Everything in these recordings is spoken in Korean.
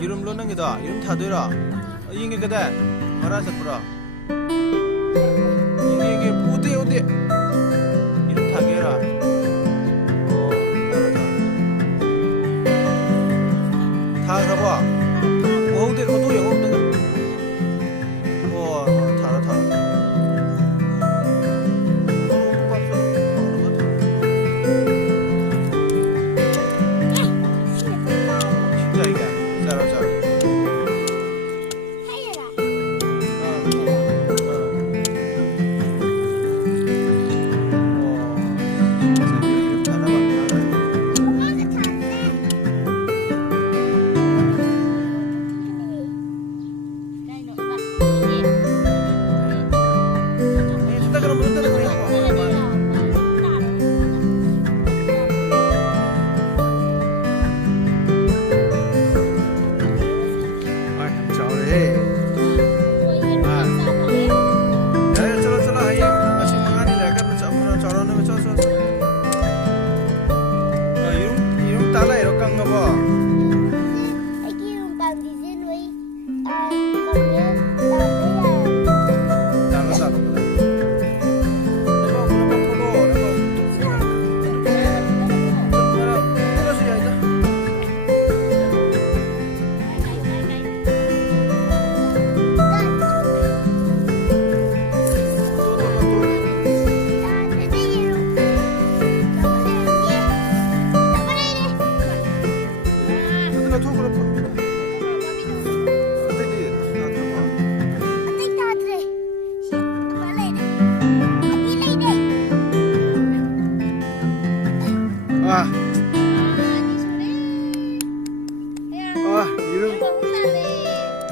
이름 넣는 게다. 이름 다 되라. 이게 그대 말아서 불어. 이게 어디 이름 다 개라. 다 그러봐. 어디 그것도 영어 없는 거. 다. 진짜 이게 잘하자.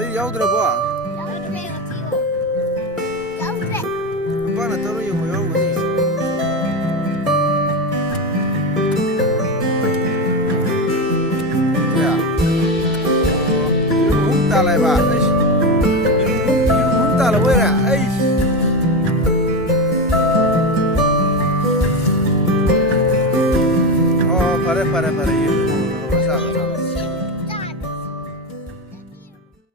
이름 야우들아 봐. 아빠는 떨어지고 뭐야 거니? 야, 이름 훔다 lại bà. 이름 훔다 là 왜 그래? Para.